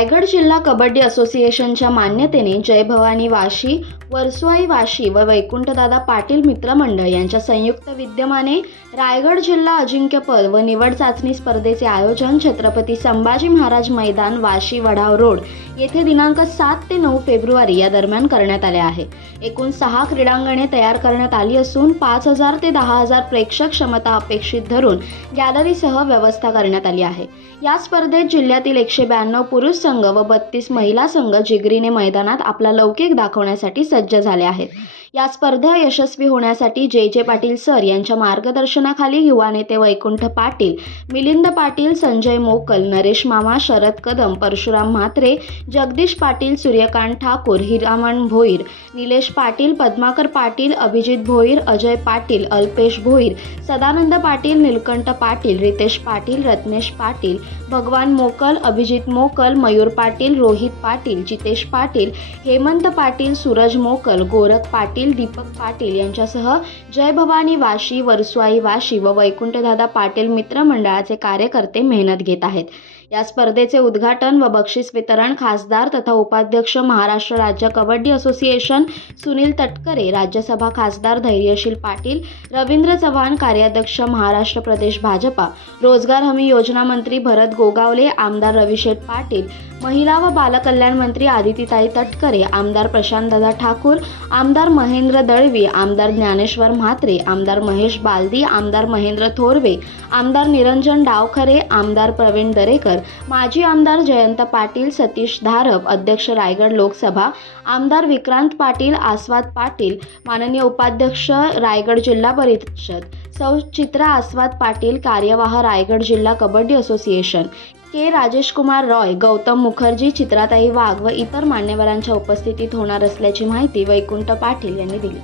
रायगड जिल्हा कबड्डी असोसिएशनच्या मान्यतेने जय भवानी वाशी, वर्सोवाई वाशी व वैकुंठदादा पाटील मित्रमंडळ यांच्या संयुक्त विद्यमाने रायगड जिल्हा अजिंक्यपद व निवड चाचणी स्पर्धेचे आयोजन छत्रपती संभाजी महाराज मैदान वाशी वढाव रोड येथे दिनांक 7 ते 9 फेब्रुवारी या दरम्यान करण्यात आले आहे। एकूण 6 क्रीडांगणे तयार करण्यात आली असून 5,000 ते 10,000 प्रेक्षक क्षमता अपेक्षित धरून गॅलरीसह व्यवस्था करण्यात आली आहे। या स्पर्धेत जिल्ह्यातील 192 पुरुष संघ व 32 महिला संघ जिगरीने मैदानात आपला लौकिक दाखवण्यासाठी सज्ज झाले आहेत। या स्पर्धा यशस्वी होण्यासाठी जे पाटील सर यांच्या मार्गदर्शनाखाली युवा नेते वैकुंठ पाटील, मिलिंद पाटील, संजय मोकल, नरेश मामा, शरद कदम, परशुराम म्हात्रे, जगदीश पाटील, सूर्यकांत ठाकूर, हिरामण भोईर, निलेश पाटील, पद्माकर पाटील, अभिजित भोईर, अजय पाटील, अल्पेश भोईर, सदानंद पाटील, नीलकंठ पाटील, रितेश पाटील, रत्नेश पाटील, भगवान मोकल, अभिजित मोकल, मयूर पाटील, रोहित पाटील, जितेश पाटील, हेमंत पाटील, सूरज मोकल, गोरख पाटील, दीपक पाटील यांच्यासह जय भवानी वाशी, वर्सोवाई वाशी व वैकुंठदादा पाटील मित्रमंडळाचे कार्यकर्ते मेहनत घेत आहेत। या स्पर्धेचे उद्घाटन व बक्षीस वितरण खासदार तथा उपाध्यक्ष महाराष्ट्र राज्य कबड्डी असोसिएशन सुनील तटकरे, राज्यसभा खासदार धैर्यशील पाटील, रवींद्र चव्हाण, कार्याध्यक्ष महाराष्ट्र प्रदेश भाजपा, रोजगार हमी योजना मंत्री भरत गोगावले, आमदार रविशेठ पाटील, महिला व बालकल्याण मंत्री आदितीताई तटकरे, आमदार प्रशांतदादा ठाकूर, आमदार महेंद्र दळवी, आमदार ज्ञानेश्वर म्हात्रे, आमदार महेश बालदी, आमदार महेंद्र थोरवे, आमदार निरंजन डावखरे, आमदार प्रवीण दरेकर, माजी आमदार जयंत पाटील, सतीश धारप, अध्यक्ष रायगड लोकसभा, आमदार विक्रांत पाटील, आस्वाद पाटील, माननीय उपाध्यक्ष रायगड जिल्हा परिषद सौ चित्रा आस्वाद पाटील, कार्यवाह रायगड जिल्हा कबड्डी असोसिएशन के राजेश कुमार रॉय, गौतम मुखर्जी, चित्राताई वाघ व इतर मान्यवरांच्या उपस्थितीत होणार असल्याची माहिती वैकुंठ पाटील यांनी दिली।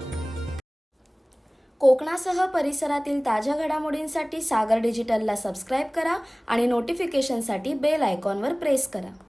कोकणासह परिसरातील ताज्या घडामोडींसाठी सागर डिजिटलला सबस्क्राईब करा आणि नोटिफिकेशनसाठी बेल आयकॉनवर प्रेस करा।